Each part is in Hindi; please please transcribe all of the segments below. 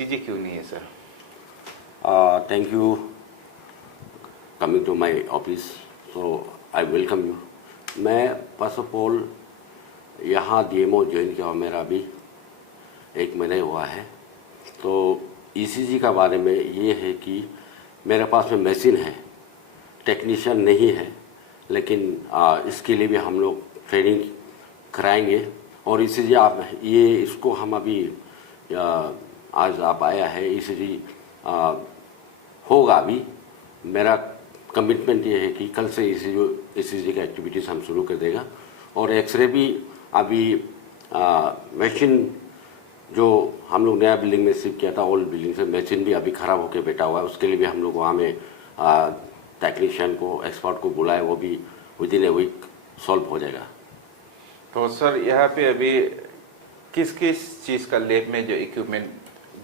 ईसीजी क्यों नहीं है sir? Thank you coming to my office. So I welcome you. मैं फर्स्ट ऑफ ऑल यहाँ DMO ज्वाइन किया मेरा अभी 1 महीने हुआ है। तो ईसीजी का बारे में ये है कि मेरे पास में मशीन है, टेक्नीशियन नहीं है, लेकिन इसके लिए भी हम लोग ट्रेनिंग कराएंगे। और ईसीजी आप ये इसको हम अभी आज आप आया है, ईसीजी होगा। अभी मेरा कमिटमेंट ये है कि कल से ईसीजी का एक्टिविटीज़ हम शुरू कर देगा। और एक्सरे भी अभी मशीन जो हम लोग नया बिल्डिंग में शिफ्ट किया था, ओल्ड बिल्डिंग से मशीन भी अभी ख़राब होकर बैठा हुआ है। उसके लिए भी हम लोग वहाँ में टेक्नीशियन को, एक्सपर्ट को बुलाए, वो भी within a week solve हो जाएगा। तो सर यहाँ पे अभी किस किस चीज़ का लैब में जो इक्विपमेंट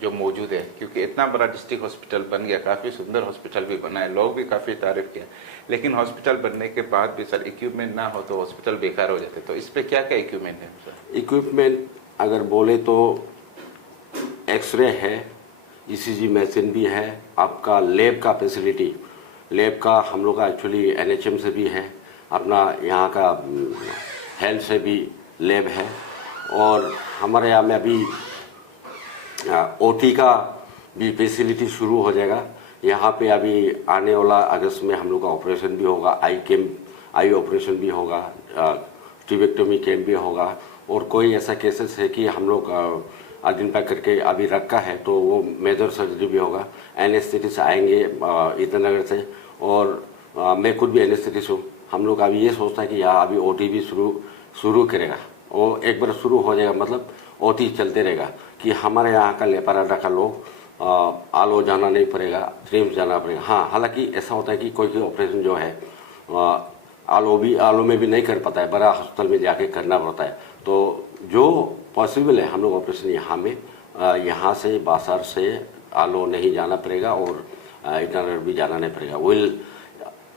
जो मौजूद है, क्योंकि इतना बड़ा डिस्ट्रिक्ट हॉस्पिटल बन गया, काफ़ी सुंदर हॉस्पिटल भी बना है, लोग भी काफ़ी तारीफ किया, लेकिन हॉस्पिटल बनने के बाद भी सर इक्विपमेंट ना हो तो हॉस्पिटल बेकार हो जाते। तो इस पे क्या क्या इक्विपमेंट है सर? इक्विपमेंट अगर बोले तो एक्सरे है, ईसीजी मशीन भी है, आपका लैब का फैसिलिटी, लैब का हम लोग का एक्चुअली एनएचएम से भी है, अपना यहाँ का हेल्थ से भी लैब है। और हमारे यहाँ में अभी ओटी का भी फैसिलिटी शुरू हो जाएगा। यहाँ पे अभी आने वाला अगस्त में हम लोग का ऑपरेशन भी होगा, आई ऑपरेशन भी होगा, ट्यूबेक्टोमी कैम्प भी होगा। और कोई ऐसा केसेस है कि हम लोग आइडेंटिफाई करके अभी रखा है तो वो मेजर सर्जरी भी होगा। एनेस्थेटिस्ट आएंगे ईटानगर से, और मैं खुद भी एनेस्थेटिस्ट हूँ। हम लोग अभी ये सोचता है कि यहाँ अभी ओटी भी शुरू करेगा। और एक बार शुरू हो जाएगा मतलब ओटी चलते रहेगा कि हमारे यहाँ का लेपाराडा का लोग आलो जाना नहीं पड़ेगा, ट्रिम्स जाना पड़ेगा। हाँ, हालांकि ऐसा होता है कि कोई ऑपरेशन जो है आलो में भी नहीं कर पाता है, बड़ा हॉस्पिटल में जाके करना पड़ता है। तो जो पॉसिबल है हम लोग ऑपरेशन यहाँ में यहाँ से बासार से आलो नहीं जाना पड़ेगा और ईटानगर भी जाना नहीं पड़ेगा। विल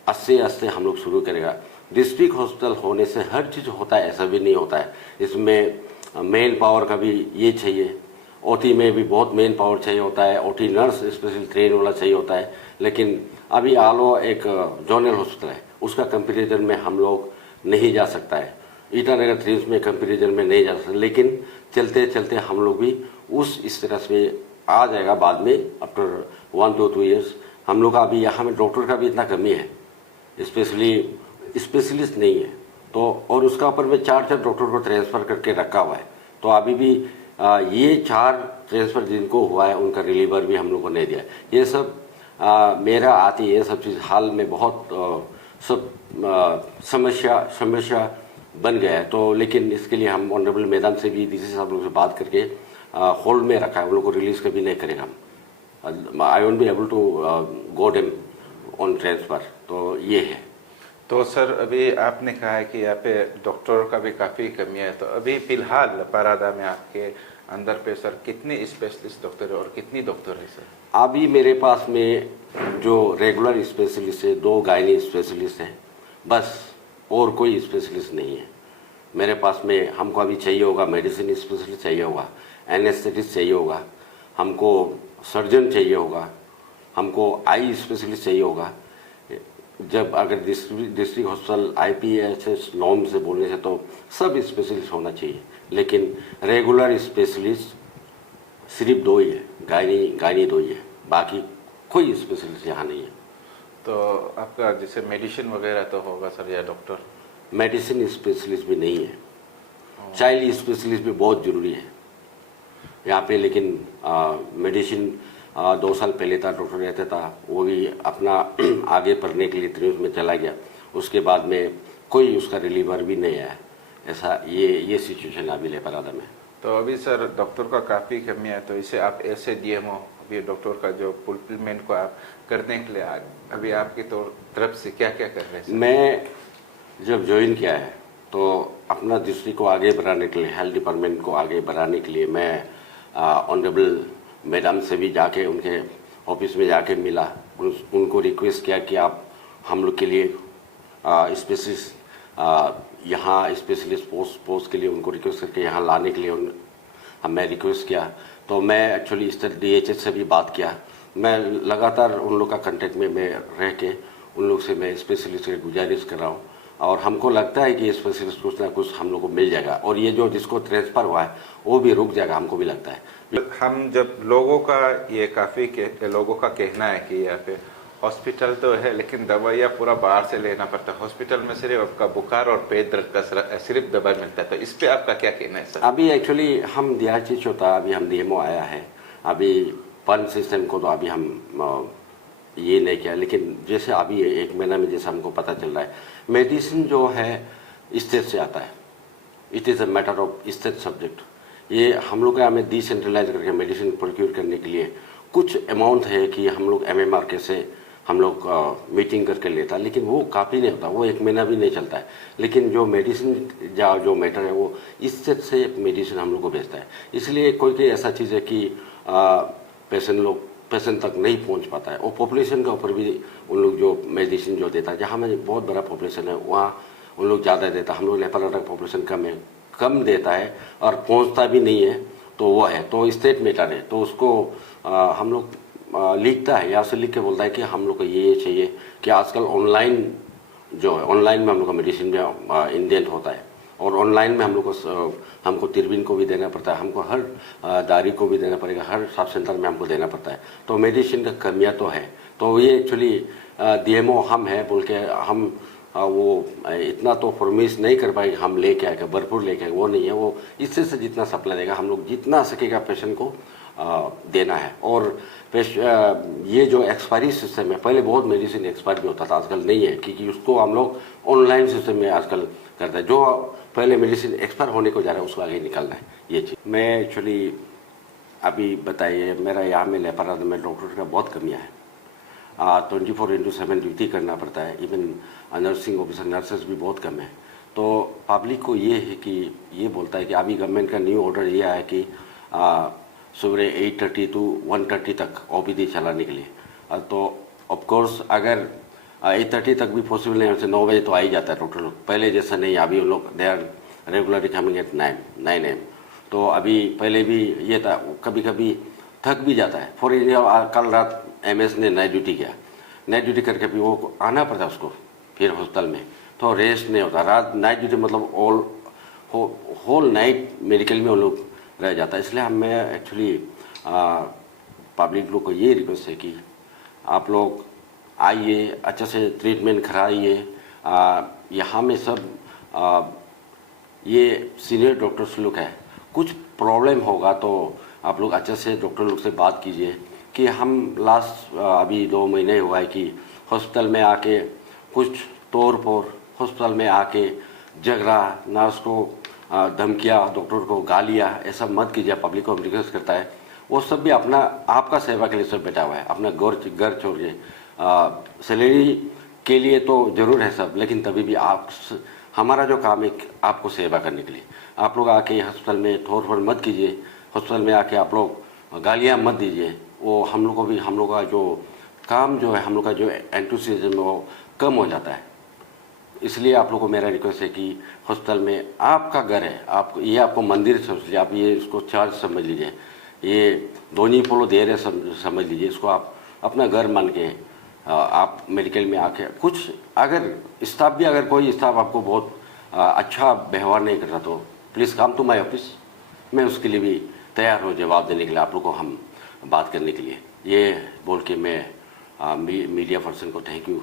आस्ते आस्ते हम लोग शुरू करेगा। डिस्ट्रिक्ट हॉस्पिटल होने से हर चीज़ होता है, ऐसा भी नहीं होता है। इसमें मेन पावर का भी ये चाहिए, ओटी में भी बहुत मेन पावर चाहिए होता है, ओटी नर्स स्पेशल ट्रेन वाला चाहिए होता है। लेकिन अभी आलो एक जोनल हॉस्पिटल है, उसका कंपेरिजन में हम लोग नहीं जा सकता है, ईटानगर ट्रेन में कंपेरिजन में नहीं जा सकता। लेकिन चलते चलते हम लोग भी इस तरह से आ जाएगा बाद में, आफ्टर 1 to 2 years। हम लोग का अभी यहाँ में डॉक्टर का भी इतना कमी है, स्पेशलिस्ट नहीं है। तो और उसका ऊपर में 4 डॉक्टर को ट्रांसफ़र करके रखा हुआ है। तो अभी भी ये 4 ट्रांसफ़र जिनको हुआ है उनका रिलीवर भी हम लोग को नहीं दिया। ये सब मेरा आती है, ये सब चीज़ हाल में बहुत सब समस्या बन गया है। तो लेकिन इसके लिए हम ऑनरेबल मैदान से भी डीसी साहब लोग से बात करके होल्ड में रखा है, उन लोग को रिलीज़ कभी नहीं करेगा हम। I won't be able to go them on transfer. तो ये है। तो सर अभी आपने कहा है कि यहाँ पे डॉक्टरों का भी काफ़ी कमी है, तो अभी फिलहाल पारादा में आपके अंदर पे सर कितने स्पेशलिस्ट डॉक्टर है और कितनी डॉक्टर है सर? अभी मेरे पास में जो रेगुलर स्पेशलिस्ट है 2 गायनी स्पेशलिस्ट हैं बस, और कोई स्पेशलिस्ट नहीं है मेरे पास में। हमको अभी चाहिए होगा मेडिसिन स्पेशलिस्ट चाहिए होगा, एनेस्थेटिस्ट चाहिए होगा, हमको सर्जन चाहिए होगा, हमको आई स्पेशलिस्ट चाहिए होगा। जब अगर डिस्ट्रिक्ट हॉस्पिटल IPSS नॉर्म से बोलने से तो सब स्पेशलिस्ट होना चाहिए, लेकिन रेगुलर स्पेशलिस्ट सिर्फ 2 ही है, गायनी 2 ही है, बाकी कोई स्पेशलिस्ट यहाँ नहीं है। तो आपका जैसे मेडिसिन वगैरह तो होगा सर या डॉक्टर? मेडिसिन स्पेशलिस्ट भी नहीं है, चाइल्ड स्पेशलिस्ट भी बहुत ज़रूरी है यहाँ पे। लेकिन मेडिसिन 2 साल पहले था, डॉक्टर रहता था, वो भी अपना आगे पढ़ने के लिए त्रिवेश में चला गया। उसके बाद में कोई उसका रिलीवर भी नहीं आया। ऐसा ये सिचुएशन अभी लेपारादा में। तो अभी सर डॉक्टर का काफ़ी कमी है, तो इसे आप ऐसे DMO अभी डॉक्टर का जो फुलफिलमेंट को आप करने के लिए अभी आपकी तरफ से क्या क्या कर रहे हैं? मैं जब ज्वाइन किया है तो अपना डिस्ट्रिक्ट को आगे बढ़ाने के लिए, हेल्थ डिपार्टमेंट को आगे बढ़ाने के लिए मैं ऑनरेबल मैडम से भी जाके उनके ऑफिस में जाके मिला, उनको रिक्वेस्ट किया कि आप हम लोग के लिए स्पेशलिस्ट यहाँ स्पेशलिस्ट पोस्ट के लिए उनको रिक्वेस्ट करके यहाँ लाने के लिए मैं रिक्वेस्ट किया, तो मैं एक्चुअली इस तरह DHS से भी बात किया। मैं लगातार उन लोग का कांटेक्ट में मैं रह के उन लोग से मैं स्पेशलिस्ट से गुजारिश कर रहा हूँ, और हमको लगता है कि ये स्पेशलिस्ट कुछ ना कुछ हम लोग को मिल जाएगा, और ये जो जिसको ट्रांसफ़र हुआ है वो भी रुक जाएगा, हमको भी लगता है। हम जब लोगों का ये लोगों का कहना है कि यहाँ पे हॉस्पिटल तो है लेकिन दवाइयाँ पूरा बाहर से लेना पड़ता है, हॉस्पिटल में सिर्फ आपका बुखार और पेट दर्द का सिर्फ दवा मिलता है, तो इस पे आपका क्या कहना है सर? अभी एक्चुअली हम DRG होता, अभी हम DMO आया है, अभी फंड सिस्टम को तो अभी हम ये नहीं किया, लेकिन जैसे अभी 1 महीना में जैसे हमको पता चल रहा है, मेडिसिन जो है स्टेट से आता है, it is a matter of state subject. ये हम लोग हमें डिसेंट्रलाइज करके मेडिसिन प्रोक्योर करने के लिए कुछ अमाउंट है कि हम लोग MMR के से हम लोग मीटिंग करके लेता, लेकिन वो काफ़ी नहीं होता, वो 1 महीना भी नहीं चलता है। लेकिन जो मेडिसिन जो मैटर है वो स्टेट से मेडिसिन हम लोग को भेजता है, इसलिए कोई ऐसा चीज़ है कि पेशेंट तक नहीं पहुंच पाता है, और पॉपुलेशन के ऊपर भी उन लोग जो मेडिसिन जो देता है, जहाँ में बहुत बड़ा पॉपुलेशन है वहाँ उन लोग ज़्यादा देता है, हम लोग नेपाल का पॉपुलेशन कम देता है और पहुँचता भी नहीं है, तो वो है तो स्टेट मैटर है, तो उसको हम लोग लिखता है, यहाँ से लिख के बोलता है कि हम लोग को ये चाहिए कि आजकल ऑनलाइन जो है, ऑनलाइन में हम लोग का मेडिसिन में इंडेंट होता है, और ऑनलाइन में हम लोग को हमको तिरबिन को भी देना पड़ता है, हमको हर दारी को भी देना पड़ेगा, हर सब सेंटर में हमको देना पड़ता है, तो मेडिसिन का कमियाँ तो है। तो ये एक्चुअली DMO हम है बोल के हम वो इतना तो फॉर्मेश नहीं कर पाएंगे, हम लेके आएगा भरपूर लेके आएगा, वो नहीं है, वो इससे से जितना सप्लाई देगा हम लोग जितना सकेगा पेशेंट को देना है। और ये जो एक्सपायरी सिस्टम है, पहले बहुत मेडिसिन एक्सपायर भी होता था, आजकल नहीं है, क्योंकि उसको हम लोग ऑनलाइन सिस्टम में आजकल करते हैं, जो पहले मेडिसिन एक्सपायर होने को जा रहा है उसको आगे निकालना है, ये चीज़। मैं एक्चुअली अभी बताइए, मेरा यहाँ में लेपारादा में डॉक्टर का बहुत कमियाँ है, 24/7 ड्यूटी करना पड़ता है, इवन नर्सिंग ऑफिसर नर्सेस भी बहुत कम है। तो पब्लिक को ये है कि ये बोलता है कि अभी गवर्नमेंट का न्यू ऑर्डर ये आया कि सुबह 8:30 to 1:30 तक OPD चलाने के लिए, तो ऑफकोर्स अगर 8:30 तक भी पॉसिबल नहीं होते, 9 बजे तो आ ही जाता है डॉक्टर लोग, पहले जैसा नहीं, अभी उन लोग they are regularly coming at 9 AM। तो अभी पहले भी ये था, कभी कभी थक भी जाता है। फॉर एग्जाम्पल कल रात MS ने नाइट ड्यूटी किया, नाइट ड्यूटी करके भी वो आना पड़ता उसको फिर हॉस्पिटल में, तो रेस्ट नहीं होता, रात नाइट ड्यूटी मतलब होल नाइट मेडिकल में वो लोग रह जाता है। इसलिए मैं एक्चुअली पब्लिक लोग को ये रिक्वेस्ट है कि आप लोग आइए, अच्छे से ट्रीटमेंट कराइए, यहाँ में सब ये सीनियर डॉक्टर्स लोग हैं, कुछ प्रॉब्लम होगा तो आप लोग अच्छे से डॉक्टर लोग से बात कीजिए कि हम लास्ट अभी 2 महीने हुआ है कि हॉस्पिटल में आके कुछ तौर पर हॉस्पिटल में आके झगड़ा, नर्स को धमकियाँ, डॉक्टर को गालियाँ, ऐसा मत कीजिए, पब्लिक को रिक्वेस्ट करता है। वो सब भी अपना आपका सेवा के लिए सब बैठा हुआ है, अपना घर छोड़ के सैलरी के लिए तो ज़रूर है सब, लेकिन तभी भी हमारा जो काम है आपको सेवा करने के लिए। आप लोग आके हॉस्पिटल में थोड़ फोड़ मत कीजिए, हॉस्पिटल में आके आप लोग गालियाँ मत दीजिए, वो हम लोग को भी, हम लोग का जो काम जो है, हम लोग का जो एंथुसियाज्म है वो कम हो जाता है। इसलिए आप लोग को मेरा रिक्वेस्ट है कि हॉस्पिटल में आपका घर है, ये आपको मंदिर समझ लीजिए, आप ये इसको चर्च समझ लीजिए, ये दोनी पोलो दे रहे समझ लीजिए, इसको आप अपना घर मान के आप मेडिकल में आके कुछ, अगर स्टाफ भी, अगर कोई स्टाफ आपको बहुत अच्छा व्यवहार नहीं कर रहा तो please come to my office, मैं उसके लिए भी तैयार हूँ जवाब देने के लिए, आप लोग को हम बात करने के लिए। ये बोल के मैं मीडिया पर्सन को थैंक यू